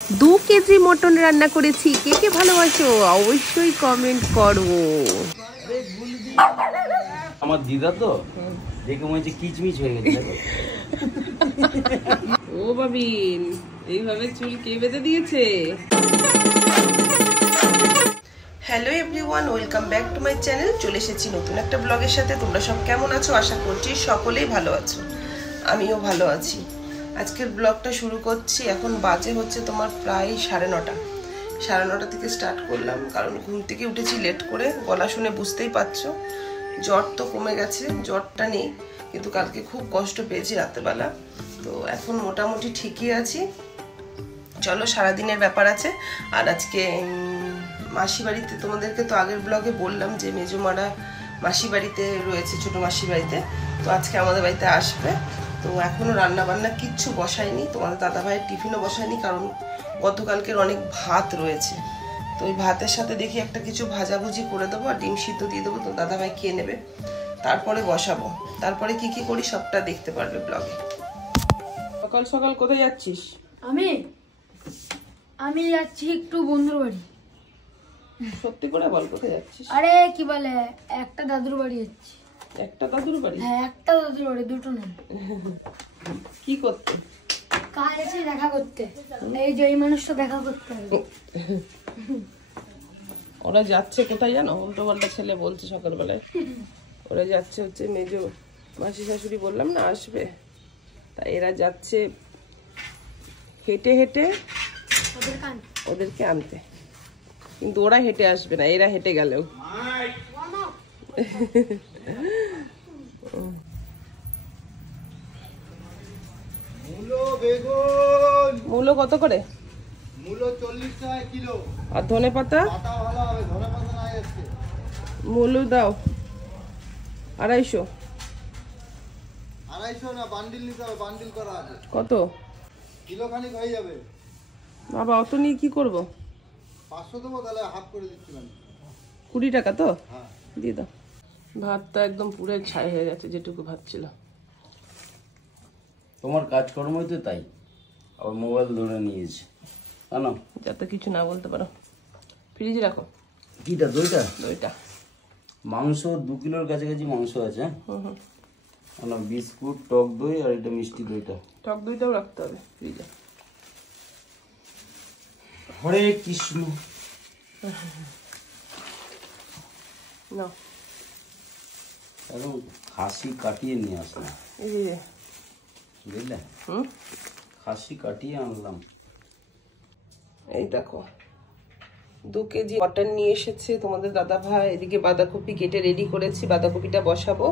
2 KG mutton রান্না করেছি। কে কে ভালোবাসো অবশ্যই কমেন্ট করো। আমার দিদা তো দেখে মনে হচ্ছে কিচমিচ হয়ে গেছে। ও বাবিন, এইভাবে চুল কে বেঁধে দিয়েছে? Hello everyone, welcome back to my channel. চলে এসেছি নতুন একটা ব্লগের সাথে। তোমরা সব কেমন আছো? আশা করছি সকলেই ভালো আছো, আমিও ভালো আছি। আজকের ব্লগটা শুরু করছি। এখন বাজে হচ্ছে তোমার প্রায় 9:30। 9:30 থেকে স্টার্ট করলাম, কারণ ঘুম থেকে উঠেছি লেট করে। গলা শুনে বুঝতেই পারছো, জ্বর তো কমে গেছে, জ্বরটা নেই, কিন্তু কালকে খুব কষ্ট পেয়েছি রাতেরবেলা। তো এখন মোটামুটি ঠিকই আছি। চলো, সারাদিনের ব্যাপার আছে। আর আজকে মাসি বাড়িতে, তোমাদেরকে তো আগের ব্লগে বললাম যে মেজুমারা মাসি বাড়িতে রয়েছে, ছোট মাসি বাড়িতে। তো আজকে আমাদের বাড়িতে আসবে। তো এখনও রান্না বান্না কিচ্ছু বসায়নি, তোমাদের দাদাভাইয়ের টিফিনও বসায়নি, কারণ গতকালকের অনেক ভাত রয়েছে। তো ওই ভাতের সাথে দেখি একটা কিছু ভাজাভুজি করে দেবো, আর ডিম সিদ্ধ দিয়ে দেবো, তো দাদাভাই খেয়ে নেবে। তারপরে বসাবো। তারপরে কি কি করি সবটা দেখতে পারবে ব্লগে। সকাল সকাল কোথায় যাচ্ছিস? আমি যাচ্ছি একটু বন্ধুর বাড়ি। সত্যি করে বল, কোথায় যাচ্ছিস? আরে কি বলে, একটা দাদুর বাড়ি যাচ্ছি। একটা দাদুর বাড়ি? হ্যাঁ, একটা দাদুর বাড়ি, দুটো না। কি করতে? কাজ আছে, দেখা করতে। এই যে এই মানুষটা দেখা করতে হবে। ওরা যাচ্ছে কোথায় জানো? উল্টো পাল্টা ছেলে বলছে সকালবেলায়। ওরা যাচ্ছে হচ্ছে মেজো মাসি শাশুড়ি বললাম না আসবে, তাই এরা যাচ্ছে হেঁটে হেঁটে ওদেরকে আনতে। কিন্তু ওরা হেঁটে আসবে না, এরা হেঁটে গেলেও। মূলো কত করে? মূলো 40 টাকা কিলো। আর ধনে পাতা? পাতা ভালো হবে, ধনে পাতা নাই আজকে। মূলো দাও 250। 250 না, বান্ডিল নিতে হবে, বান্ডিল করা আছে। কত? কিলো খানিক হয়ে যাবে। বাবা, অত নিয়ে কি করবো? 500 দেবো, তাহলে হাফ করে দিচ্ছিলাম। 20 টাকা তো? হ্যাঁ, দিয়ে দাও। ভাতটা একদম পুরো ছাই হয়ে গেছে, যেটুকু ভাত ছিল। তোমার কাজকর্মই তো তাই, আবার মোবাইল ধরে নিয়েছে জানো। যাতে কিছু না বলতে পারো। ফ্রিজে রাখো। কিটা? দইটা? দইটা। মাংস 2 কিলোর কাছাকাছি মাংস আছে। বিস্কুট, টক দই আর এটা মিষ্টি দইটা। টক দইটাও রাখতে হবে ফ্রিজে। হরে কৃষ্ণ। না, এখন খাসি কাটিয়ে নিয়ে আসলাম, এই যে বুঝলে? খাসি কাটিয়ে আনলাম। এই দেখো, 2 কেজি মটন নিয়ে এসেছে তোমাদের দাদা ভাই। এদিকে বাঁধাকপি কেটে রেডি করেছি, বাঁধাকপিটা বসাবো।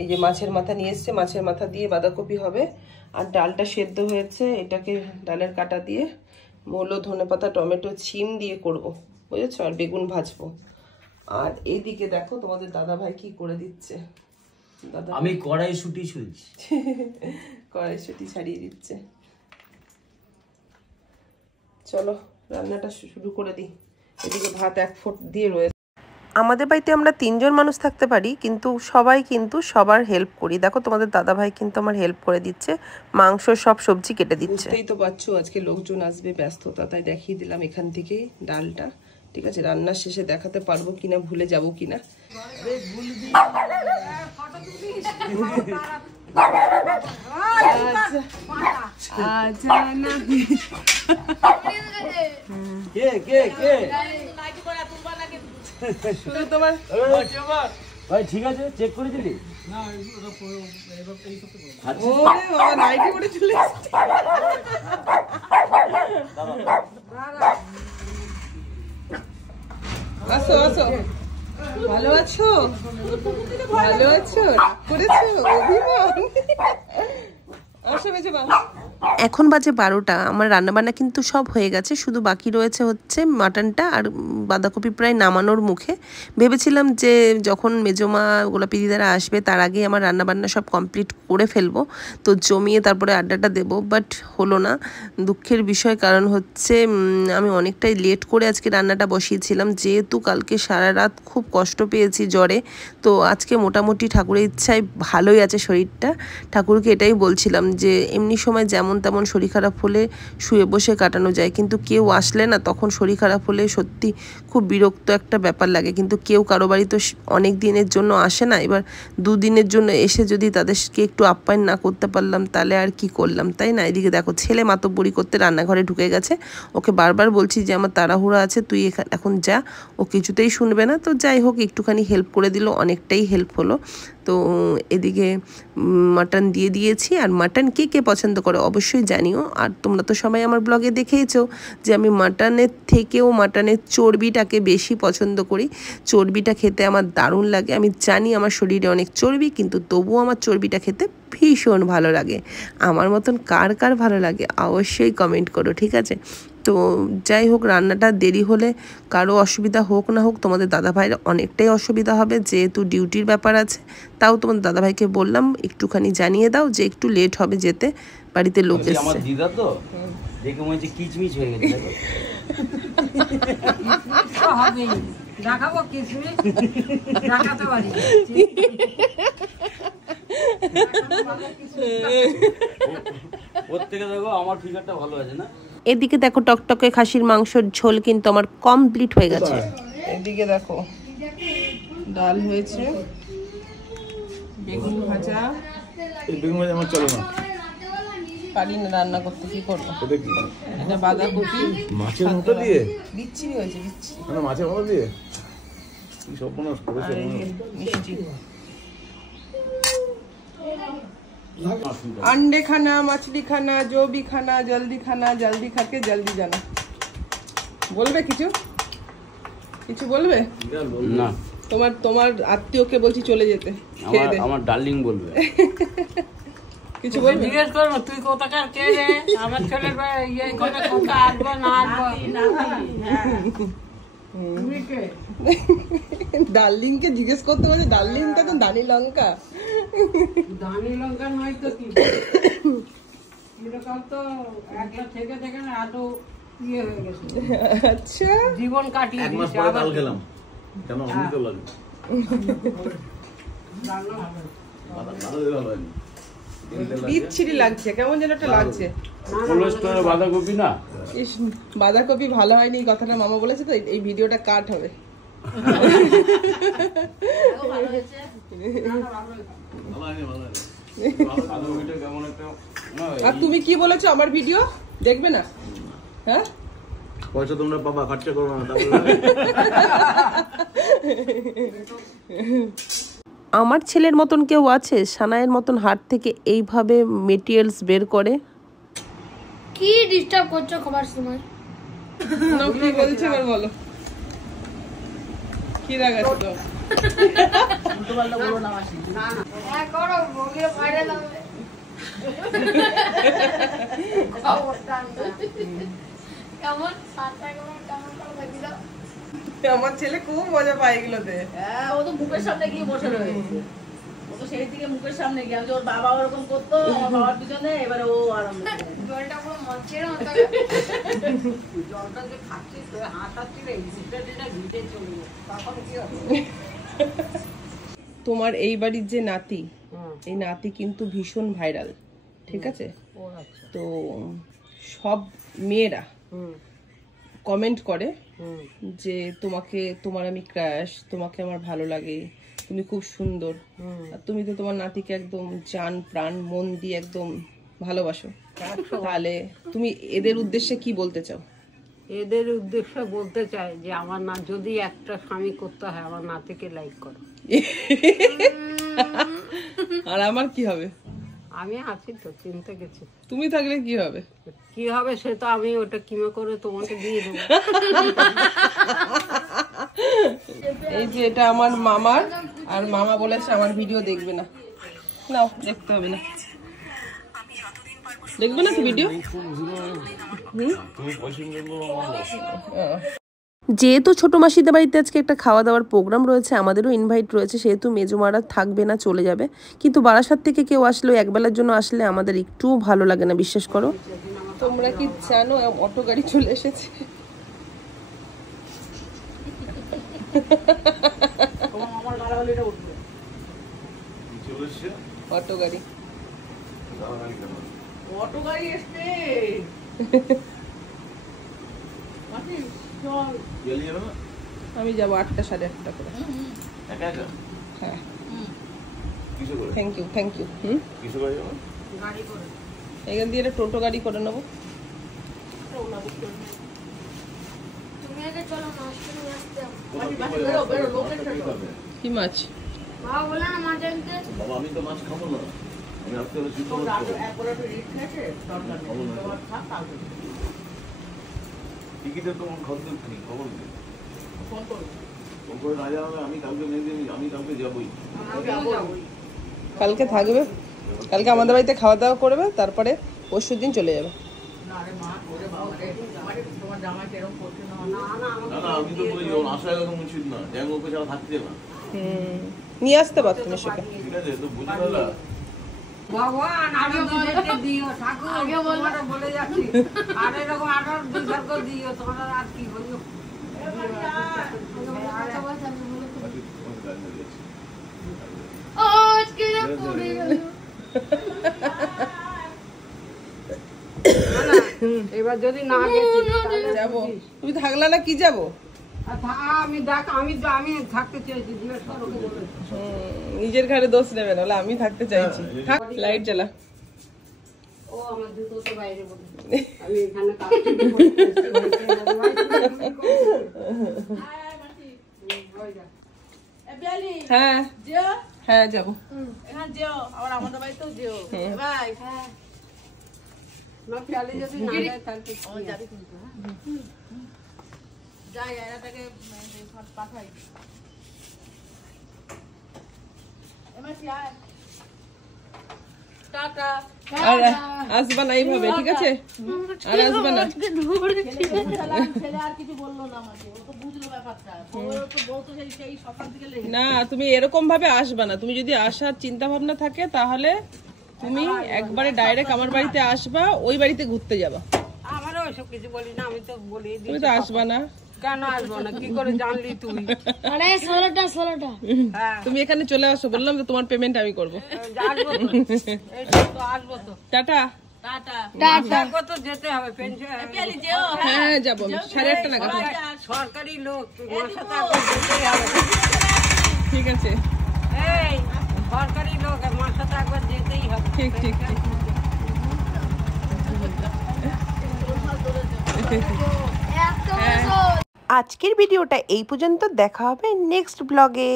এই যে মাছের মাথা নিয়ে এসছে, মাছের মাথা দিয়ে বাঁধাকপি হবে। আর ডালটা সেদ্ধ হয়েছে, এটাকে ডালের কাটা দিয়ে মূলো, ধনেপাতা, টমেটো, ছিম দিয়ে করব, বুঝেছো? আর বেগুন ভাজবো। আর এইদিকে দেখো তোমাদের দাদা ভাই কি করে দিচ্ছে। দাদা আমি কড়াইশুঁটি ছুলছি। কড়াইশুঁটি ছাড়িয়ে দিচ্ছে। চলো রান্নাটা শুরু করে দিই। এদিকে ভাত 1 ফুট দিয়ে রয়েছে। আমাদের বাড়িতে আমরা 3 জন মানুষ থাকতে পারি, কিন্তু সবাই কিন্তু সবার হেল্প করি। দেখো তোমাদের দাদা ভাই কিন্তু আমার হেল্প করে দিচ্ছে, মাংস সব সবজি কেটে দিচ্ছে। বুঝতেই তো পারছো আজকে লোকজন আসবে, ব্যস্ততা, তাই দেখিয়ে দিলাম এখান থেকেই ডালটা। ঠিক আছে, রান্নার শেষে দেখাতে পারবো কিনা, ভুলে যাবো কিনা। কে কে কে? তোমার ভাই ঠিক আছে, চেক করে দিলি? আসো আসো, ভালো আছো? ভালো আছো? রাগ করেছো? অভিমান? আসো বেঁচে বা। এখন বাজে 12টা। আমার রান্নাবান্না কিন্তু সব হয়ে গেছে, শুধু বাকি রয়েছে হচ্ছে মাটনটা আর বাঁধাকপি প্রায় নামানোর মুখে। ভেবেছিলাম যে যখন মেজমা গোলাপি দিদারা আসবে তার আগে আমার রান্নাবান্না সব কমপ্লিট করে ফেলবো, তো জমিয়ে তারপরে আড্ডাটা দেবো, বাট হলো না। দুঃখের বিষয়, কারণ হচ্ছে আমি অনেকটাই লেট করে আজকে রান্নাটা বসিয়েছিলাম, যেহেতু কালকে সারা রাত খুব কষ্ট পেয়েছি জ্বরে। তো আজকে মোটামুটি ঠাকুরের ইচ্ছায় ভালোই আছে শরীরটা। ঠাকুরকে এটাই বলছিলাম যে এমনি সময় যেমন যেমন তেমন শরীর খারাপ হলে শুয়ে বসে কাটানো যায়, কিন্তু কেউ আসলে না তখন শরীর খারাপ হলে সত্যি খুব বিরক্ত একটা ব্যাপার লাগে। কিন্তু কেউ কারো বাড়ি তো অনেক দিনের জন্য আসে না, এবার দুদিনের জন্য এসে যদি তাদেরকে একটু আপ্যায়ন না করতে পারলাম তাহলে আর কি করলাম, তাই না? এদিকে দেখো ছেলে মাতব্বরি করতে রান্নাঘরে ঢুকে গেছে, ওকে বারবার বলছি যে আমার তাড়াহুড়া আছে, তুই এখন যা, ও কিছুতেই শুনবে না। তো যাই হোক একটুখানি হেল্প করে দিল, অনেকটাই হেল্প হলো। তো এদিকে মাটন দিয়ে দিয়েছি, আর মাটন কে কে পছন্দ করে অবশ্যই জানিও। আর তোমরা তো সবাই আমার ব্লগে দেখেইছো যে আমি মাটনের থেকেও মাটনের চর্বিটাকে বেশি পছন্দ করি। চর্বিটা খেতে আমার দারুণ লাগে। আমি জানি আমার শরীরে অনেক চর্বি, কিন্তু তবুও আমার চর্বিটা খেতে ভীষণ ভালো লাগে। আমার মতন কার কার ভালো লাগে অবশ্যই কমেন্ট করো, ঠিক আছে? তো যাই হোক, রান্নাটা দেরি হলে কারো অসুবিধা হোক না হোক, তোমাদের দাদাভাইয়ের অনেকটাই অসুবিধা হবে, যেহেতু ডিউটির ব্যাপার আছে। তাও তোমাদের দাদাভাইকে বললাম একটুখানি জানিয়ে দাও যে একটু লেট হবে যেতে, বাড়িতে লোক এসেছে। আমার দিদা তো দেখে মনে হচ্ছে কিচমিচ হয়ে গেছে। দেখাবো কিচমিচ, দেখাতে পারি। ওর থেকে দেখো আমার ফিগারটা ভালো আছে না? এদিকে দেখো টকটকে খাসির মাংসের ঝোল কিন্তু আমার কমপ্লিট হয়ে গেছে। এদিকে দেখো ডাল হয়েছে, বেগুন ভাজা। এই বেগুন ভাজা আমার চলে না, পারি না রান্না করতে, কি করবো? এটা কি এটা বাঁধাকপি মাছের মতো দিয়ে? বিচ্ছিরি হয়েছে, বিচ্ছিরি। না মাছের মতো দিয়ে কি সর্বনাশ করেছে। মিষ্টি अंडे खाना, मछली खाना, जो भी खाना जल्दी खा के जल्दी जाना। বলবে কিছু কিছু বলবে না? তোমার আত্মীয়কে বলছি চলে যেতে, খেয়ে দে। আমার ডার্লিং বলবে। কিছু বলবে? জিজ্ঞেস করবো তুই কোথাকার কে রে, আমার ছেলের ইয়ে করে কোথা আসবো না আসবো। ডার্লিং কে জিজ্ঞেস করতে বলছে, ডার্লিংটা তো দানি লঙ্কা। দানি লঙ্কা নয় তো কি, এরকম তো একটা থেকে থেকে না আদৌ ইয়ে হয়ে গেছে। আচ্ছা, জীবন কাটিয়ে এক মাস পরে ডাল খেলাম, কেন অমৃত লাগে। বিচ্ছিরি লাগছে, কেমন যেন একটা লাগছে। কোলেস্টোরের বাঁধাকপি না? ইস, বাঁধাকপি ভালো হয়নি কথাটা মামা বলেছে, তো এই ভিডিওটা কাট হবে। আর তুমি কি বলেছো আমার ভিডিও দেখবে না? হ্যাঁ, পয়সা তোমরা পাবা, খরচা করবো না। আমার ছেলের মতন কেউ আছে সানায়ের মতন হাট থেকে এইভাবে মেটেরিয়ালস বের করে? কি ডিস্টার্ব করছো খাবার সময়? না, কি বলছে এবার বলো, কি লাগাছে তো? হ্যাঁ করো, বগিয়ে ভাইরাল হবে। কেমন সাতটা কেমন কেমন করে দেখি দাও। আমার ছেলে খুব মজা পায় এগুলোতে। হ্যাঁ, ও তো মুখের সামনে গিয়ে বসে রয়েছে। ও তো সেই থেকে মুখের সামনে গিয়ে, আমি ওর বাবা ওরকম করতো, আমার বাবার পিছনে, এবারে ও আরম্ভ করে। জলটা পুরো মরছের মতো। জলটা যে খাচ্ছিস, হাঁটাচ্ছিল, এই সিগারেটটা ভিজে চলে গেল, তখন কি হবে? তোমার এই বাড়ির যে নাতি, এই নাতি কিন্তু ভীষণ ভাইরাল, ঠিক আছে? তো সব মেয়েরা কমেন্ট করে যে তোমার আমি ক্রাশ, তোমাকে আমার ভালো লাগে, তুমি খুব সুন্দর। আর তুমি তো তোমার নাতিকে একদম জান প্রাণ মন দিয়ে একদম ভালোবাসো। তাহলে তুমি এদের উদ্দেশ্যে কি বলতে চাও? এদের উদ্দেশ্যে বলতে চাই যে আমার না, যদি একটা স্বামী করতে হয় আমার নাতিকে লাইক করো। আর আমার কি হবে? আমি আছি তো, চিনতে গেছি। তুমি থাকলে কি হবে? কি হবে সে তো আমি ওটা কিমে করে তোমাকে দিয়ে দেবো। এই যে এটা আমার মামার, আর মামা বলেছে আমার ভিডিও দেখবে না। নাও, দেখতে হবে না, দেখবে না তো ভিডিও। যেহেতু ছোট মাসিদের বাড়িতে আজকে একটা খাওয়া দাওয়ার প্রোগ্রাম রয়েছে, আমাদেরও ইনভাইট রয়েছে, সেহেতু মেজমারা থাকবে না, চলে যাবে। কিন্তু বারাসাত থেকে কেউ আসলেও একবেলার জন্য আসলে আমাদের একটুও ভালো লাগে না, বিশ্বাস করো। তোমরা কি জানো অটো গাড়ি চলে এসেছে? অটো গাড়ি অটো গাড়ি এসছে মাসি চল গেলি যাবে না আমি যাবো 8টা 8:30 করে। একা একা হ্যাঁ কিসে করে থ্যাংক ইউ কিসে করে যাবে গাড়ি করে এখান দিয়ে একটা টোটো গাড়ি করে নেবো। তুমি আগে চলো মাছ নিয়ে আসতে হবে। বেরো লোকেশন কি মাছ? বাবা বলে না মাছ আনতে। বাবা আমি তো মাছ খাবো না আমি রাত্রে শুদ্ধ মাছ খাবো একবার একটু রিট খেয়েছে দরকার নেই তোমার থাক কালকে টিকিটের তো খবর নেই খবর নেই ফোন করো ফোন করে না জানাবে আমি কালকে নেই আমি কালকে যাবোই কালকে থাকবে, কালকে আমাদের বাড়িতে খাওয়া দাওয়া করবে, তারপরে পরশু দিন চলে যাবে। না রে মা ওরে বাবা রে তোমার জামাই কেরম করছে না না না না না আমি তো বলি ওর আশা এরকম উচিত না জ্যাং ওকে ছাড়া থাকতে না নিয়ে আসতে পারতো তুমি সেটা। ঠিক আছে তো বুঝে পেলা ভগবান আগে যেতে দিও ঠাকুর আগে বলে যাচ্ছি আর এরকম আরো দুর্ভাগ্য দিও তোমরা আর কি বলবো কথা বলতে আমি বলে তো। তোমার কাজ হয়ে গেছে ও আজকে না পড়ে গেল। এবার যদি না গেছি যাবো, তুমি থাকলে না কি যাবো? আমি থাকতে চেয়েছি জিজ্ঞেস করো ওকে বলে। নিজের ঘরে দোষ নেবে না, আমি থাকতে চাইছি। থাক, লাইট জ্বালা। ও আমার জুতো তো বাইরে বলে আমি এখানে কাজ হ্যাঁ যেও হ্যাঁ যাবো। এখানে যেও আবার আমাদের বাড়িতেও যেও ভাই না ফেলে যদি না যায় তাহলে কি আমার যাবি কিন্তু যাই এটাকে পাঠাই এবার কি আয় টাটা আর আসবা না এইভাবে, ঠিক আছে? আর আসবা না। ছেলে আর কিছু বললো না আমাকে, ও তো বুঝলো ব্যাপারটা, ও তো বলতো সেই সকাল থেকে লেগে না তুমি এরকম ভাবে আসবা না। তুমি যদি আসার চিন্তা ভাবনা থাকে তাহলে তুমি একবারে ডাইরেক্ট আমার বাড়িতে আসবা, ওই বাড়িতে ঘুরতে যাবা। আমারও ওইসব কিছু বলি না আমি তো বলি তুমি তো আসবা না। কেন আসবো না কি করে জানলি তুই আরে 16টা হ্যাঁ তুমি এখানে চলে আসো, বললাম তো তোমার পেমেন্ট আমি করবো। আসবো তো এই তো আসবো তো টাটা। টাটা টাকা তো যেতে হবে পেনশন পেলি যেও হ্যাঁ যাবো আমি 8:30 নাগাদ। সরকারি লোক তোমার সাথে একবার যেতেই হবে ঠিক আছে, এই সরকারি লোক আমার সাথে একবার যেতেই হবে ঠিক ঠিক ঠিক। একটা বছর আজকের ভিডিওটা এই পর্যন্ত, দেখা হবে নেক্সট ব্লগে।